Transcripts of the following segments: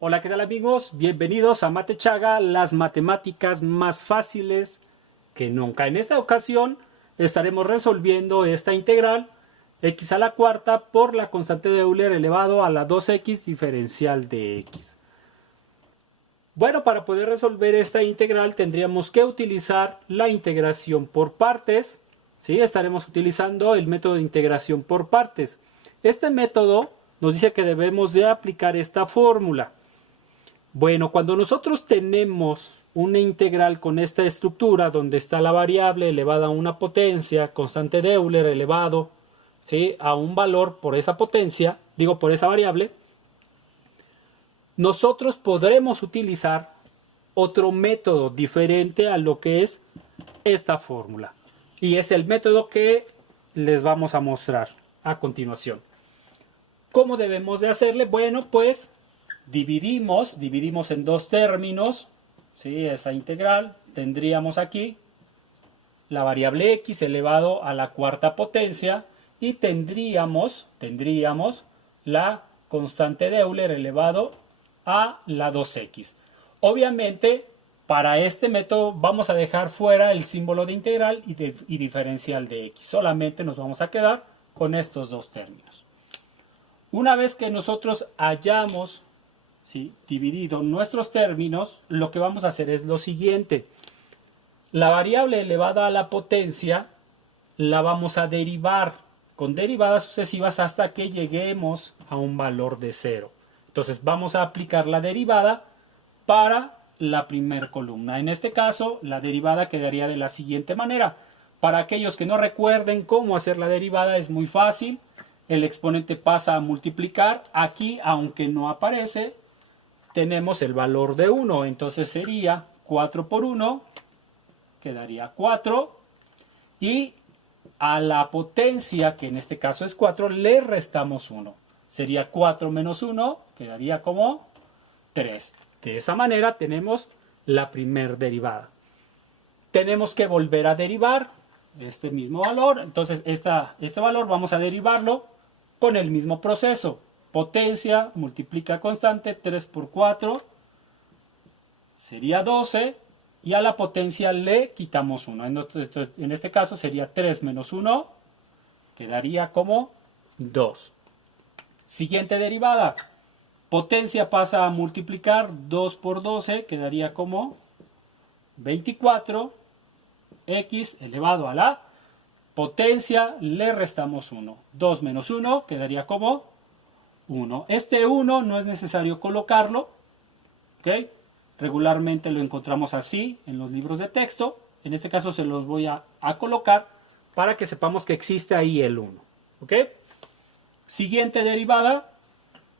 Hola, ¿qué tal amigos? Bienvenidos a Matechaga, las matemáticas más fáciles que nunca. En esta ocasión estaremos resolviendo esta integral x a la cuarta por la constante de Euler elevado a la 2x diferencial de x. Bueno, para poder resolver esta integral tendríamos que utilizar la integración por partes. ¿Sí? Estaremos utilizando el método de integración por partes. Este método nos dice que debemos de aplicar esta fórmula. Bueno, cuando nosotros tenemos una integral con esta estructura donde está la variable elevada a una potencia, constante de Euler elevado, ¿sí?, a un valor por esa potencia, por esa variable, nosotros podremos utilizar otro método diferente a lo que es esta fórmula. Y es el método que les vamos a mostrar a continuación. ¿Cómo debemos de hacerle? Bueno, pues dividimos en dos términos, ¿sí?, esa integral. Tendríamos aquí la variable x elevado a la cuarta potencia y tendríamos la constante de Euler elevado a la 2x. Obviamente, para este método vamos a dejar fuera el símbolo de integral y diferencial de x. Solamente nos vamos a quedar con estos dos términos. Una vez que nosotros hayamos dividido nuestros términos, lo que vamos a hacer es lo siguiente. La variable elevada a la potencia la vamos a derivar con derivadas sucesivas hasta que lleguemos a un valor de 0. Entonces vamos a aplicar la derivada para la primera columna. En este caso, la derivada quedaría de la siguiente manera. Para aquellos que no recuerden cómo hacer la derivada, es muy fácil. El exponente pasa a multiplicar. Aquí, aunque no aparece, tenemos el valor de 1. Entonces sería 4 por 1, quedaría 4. Y a la potencia, que en este caso es 4, le restamos 1. Sería 4 menos 1, quedaría como 3. De esa manera tenemos la primera derivada. Tenemos que volver a derivar este mismo valor. Entonces este valor vamos a derivarlo con el mismo proceso. Potencia multiplica constante, 3 por 4 sería 12. Y a la potencia le quitamos 1. En este caso sería 3 menos 1, quedaría como 2. Siguiente derivada. Potencia pasa a multiplicar, 2 por 12, quedaría como 24. X elevado a la potencia le restamos 1. 2 menos 1 quedaría como 1. Este 1 no es necesario colocarlo. ¿Ok? Regularmente lo encontramos así en los libros de texto. En este caso se los voy a colocar para que sepamos que existe ahí el 1. ¿Ok? Siguiente derivada.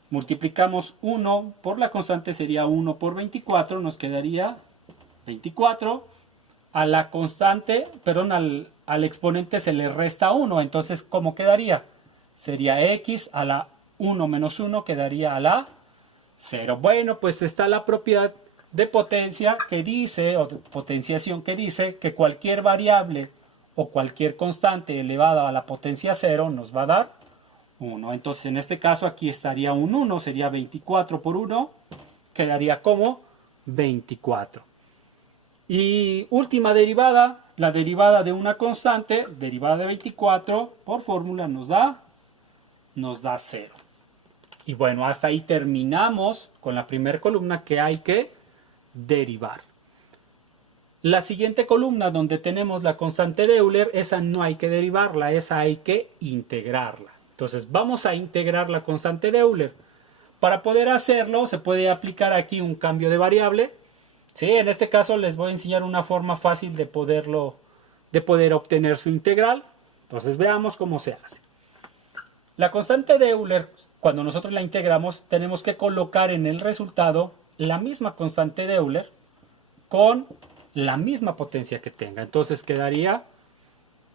Multiplicamos 1 por la constante, sería 1 por 24. Nos quedaría 24. A la constante, perdón, al exponente se le resta 1. Entonces, ¿cómo quedaría? Sería x a la 1 menos 1, quedaría a la 0. Bueno, pues está la propiedad de potencia que dice, o de potenciación que dice, que cualquier variable o cualquier constante elevada a la potencia 0 nos va a dar 1. Entonces, en este caso, aquí estaría un 1, sería 24 por 1, quedaría como 24. Y última derivada, la derivada de una constante, derivada de 24, por fórmula nos da 0. Y bueno, hasta ahí terminamos con la primera columna que hay que derivar. La siguiente columna donde tenemos la constante de Euler, esa no hay que derivarla, esa hay que integrarla. Entonces vamos a integrar la constante de Euler. Para poder hacerlo se puede aplicar aquí un cambio de variable. ¿Sí? En este caso les voy a enseñar una forma fácil de poder obtener su integral. Entonces veamos cómo se hace. La constante de Euler, cuando nosotros la integramos, tenemos que colocar en el resultado la misma constante de Euler con la misma potencia que tenga. Entonces quedaría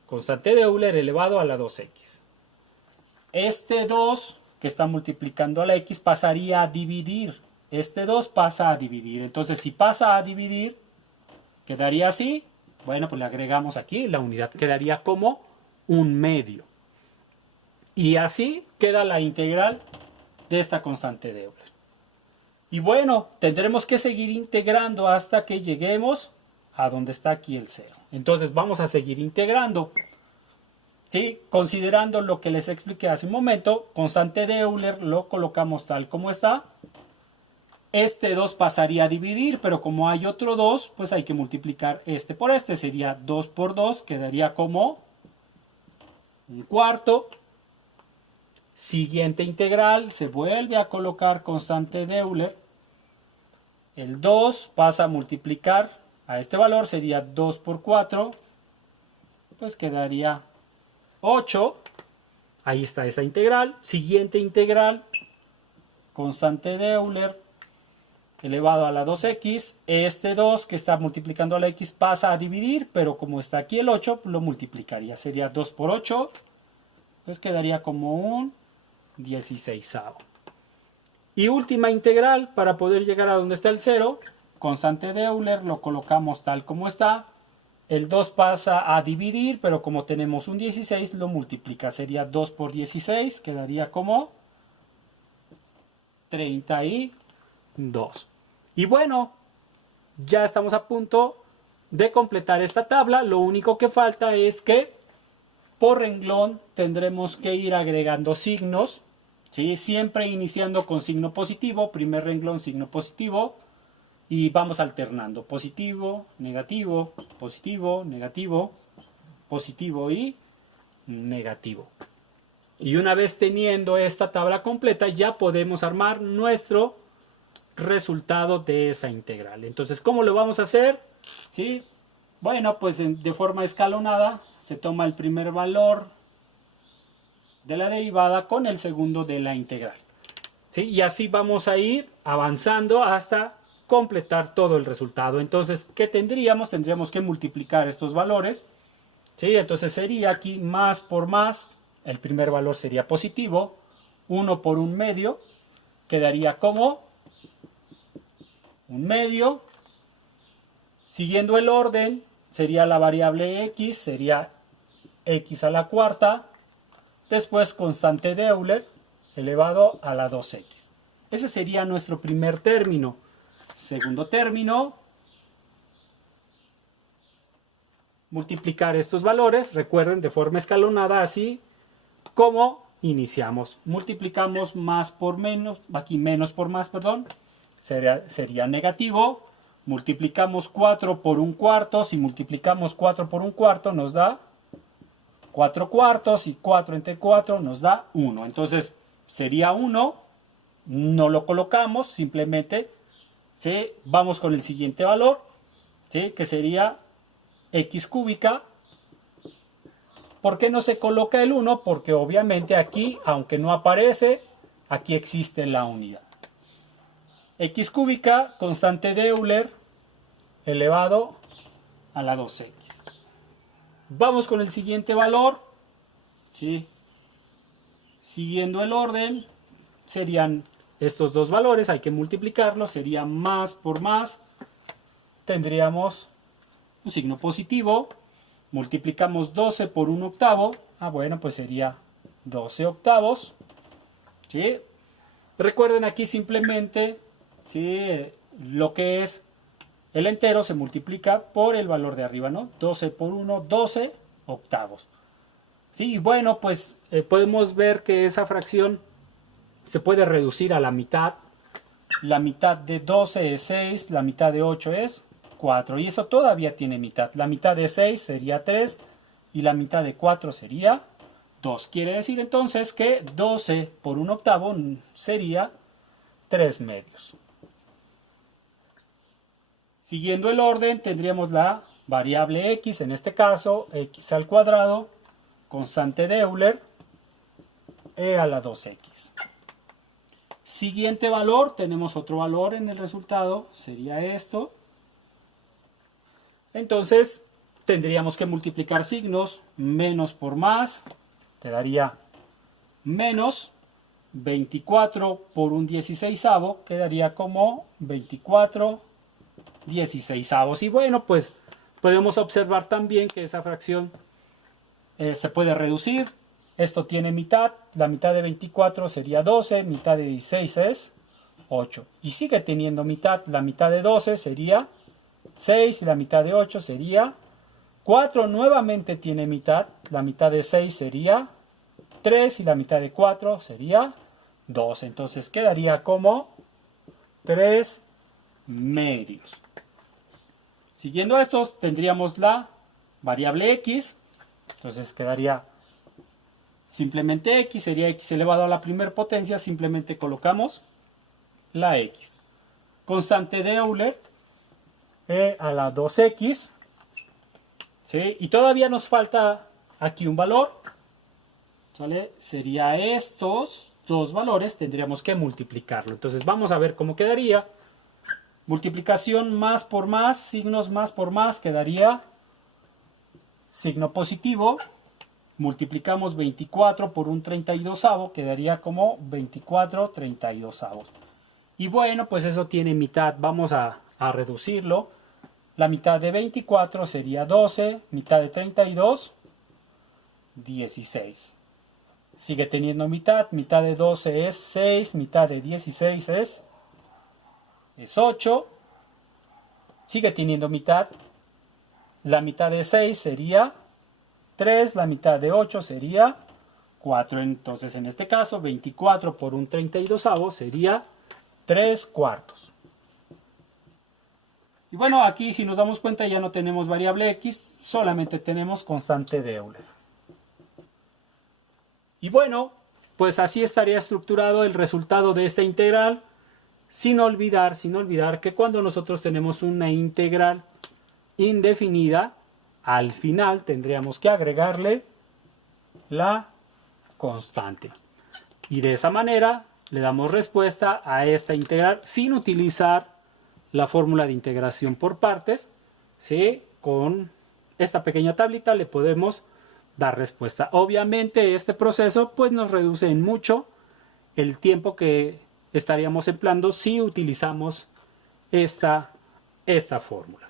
constante de Euler elevado a la 2x. Este 2 que está multiplicando a la x pasaría a dividir. Este 2 pasa a dividir. Entonces, si pasa a dividir, quedaría así. Bueno, pues le agregamos aquí. La unidad quedaría como 1/2. Y así queda la integral de esta constante de Euler. Y bueno, tendremos que seguir integrando hasta que lleguemos a donde está aquí el 0. Entonces vamos a seguir integrando. ¿Sí? Considerando lo que les expliqué hace un momento, constante de Euler lo colocamos tal como está. Este 2 pasaría a dividir, pero como hay otro 2, pues hay que multiplicar este por este. Sería 2 por 2, quedaría como un cuarto. Siguiente integral, se vuelve a colocar constante de Euler. El 2 pasa a multiplicar a este valor, sería 2 por 4, pues quedaría 8. Ahí está esa integral. Siguiente integral, constante de Euler elevado a la 2x. Este 2 que está multiplicando a la x pasa a dividir, pero como está aquí el 8, lo multiplicaría. Sería 2 por 8, pues quedaría como un 16avo. Y última integral, para poder llegar a donde está el 0, constante de Euler lo colocamos tal como está. El 2 pasa a dividir, pero como tenemos un 16, lo multiplica. Sería 2 por 16, quedaría como 32. Y bueno, ya estamos a punto de completar esta tabla. Lo único que falta es que por renglón tendremos que ir agregando signos, ¿sí? Siempre iniciando con signo positivo, primer renglón signo positivo, y vamos alternando positivo, negativo, positivo, negativo, positivo y negativo. Y una vez teniendo esta tabla completa, ya podemos armar nuestro resultado de esa integral. Entonces, ¿cómo lo vamos a hacer? ¿Sí? Bueno, pues de forma escalonada se toma el primer valor de la derivada con el segundo de la integral. ¿Sí? Y así vamos a ir avanzando hasta completar todo el resultado. Entonces, ¿qué tendríamos? Tendríamos que multiplicar estos valores. ¿Sí? Entonces sería aquí más por más. El primer valor sería positivo. 1 por 1 medio. Quedaría como 1 medio. Siguiendo el orden, sería la variable x. Sería x a la cuarta. Después constante de Euler elevado a la 2x. Ese sería nuestro primer término. Segundo término, multiplicar estos valores, recuerden, de forma escalonada, así como iniciamos. Multiplicamos más por menos, aquí menos por más, perdón, sería negativo. Multiplicamos 4 por 1 cuarto, si multiplicamos 4 por 1 cuarto nos da 4 cuartos y 4 entre 4 nos da 1. Entonces sería 1, no lo colocamos, simplemente ¿sí? Vamos con el siguiente valor, ¿sí? Que sería x cúbica. ¿Por qué no se coloca el 1? Porque obviamente aquí, aunque no aparece, aquí existe la unidad. X cúbica, constante de Euler, elevado a la 2x. Vamos con el siguiente valor, ¿sí? Siguiendo el orden, serían estos dos valores, hay que multiplicarlos, sería más por más, tendríamos un signo positivo, multiplicamos 12 por 1 octavo, bueno, pues sería 12 octavos, ¿sí? Recuerden aquí simplemente, ¿sí? Lo que es el entero se multiplica por el valor de arriba, ¿no? 12 por 1, 12 octavos. Sí, y bueno, pues podemos ver que esa fracción se puede reducir a la mitad. La mitad de 12 es 6, la mitad de 8 es 4. Y eso todavía tiene mitad. La mitad de 6 sería 3 y la mitad de 4 sería 2. Quiere decir entonces que 12 por 1 octavo sería 3 medios. Siguiendo el orden tendríamos la variable x, en este caso x al cuadrado, constante de Euler, e a la 2x. Siguiente valor, tenemos otro valor en el resultado, sería esto. Entonces tendríamos que multiplicar signos, menos por más, te daría menos 24 por un 16avo, quedaría como 24 16avos. Y bueno, pues podemos observar también que esa fracción se puede reducir. Esto tiene mitad, la mitad de 24 sería 12, mitad de 16 es 8. Y sigue teniendo mitad. La mitad de 12 sería 6 y la mitad de 8 sería 4. Nuevamente tiene mitad. La mitad de 6 sería 3 y la mitad de 4 sería 2. Entonces quedaría como 3 medios. Siguiendo estos tendríamos la variable x. Entonces quedaría simplemente x, sería x elevado a la primera potencia. Simplemente colocamos la x. Constante de Euler e a la 2x. ¿Sí? Y todavía nos falta aquí un valor. ¿Sale? Sería estos dos valores, tendríamos que multiplicarlo. Entonces vamos a ver cómo quedaría. Multiplicación más por más, signos más por más, quedaría signo positivo. Multiplicamos 24 por un 32avo, quedaría como 24 32avos. Y bueno, pues eso tiene mitad. Vamos a reducirlo. La mitad de 24 sería 12, mitad de 32, 16. Sigue teniendo mitad. Mitad de 12 es 6, mitad de 16 es 8. Sigue teniendo mitad. La mitad de 6 sería 3, la mitad de 8 sería 4. Entonces en este caso 24 por un 32avo sería 3 cuartos. Y bueno, aquí si nos damos cuenta ya no tenemos variable x, solamente tenemos constante de Euler. Y bueno, pues así estaría estructurado el resultado de esta integral, sin olvidar que cuando nosotros tenemos una integral indefinida, al final tendríamos que agregarle la constante. Y de esa manera le damos respuesta a esta integral sin utilizar la fórmula de integración por partes. ¿Sí? Con esta pequeña tablita le podemos dar respuesta. Obviamente este proceso pues nos reduce en mucho el tiempo que estaríamos empleando si utilizamos esta fórmula.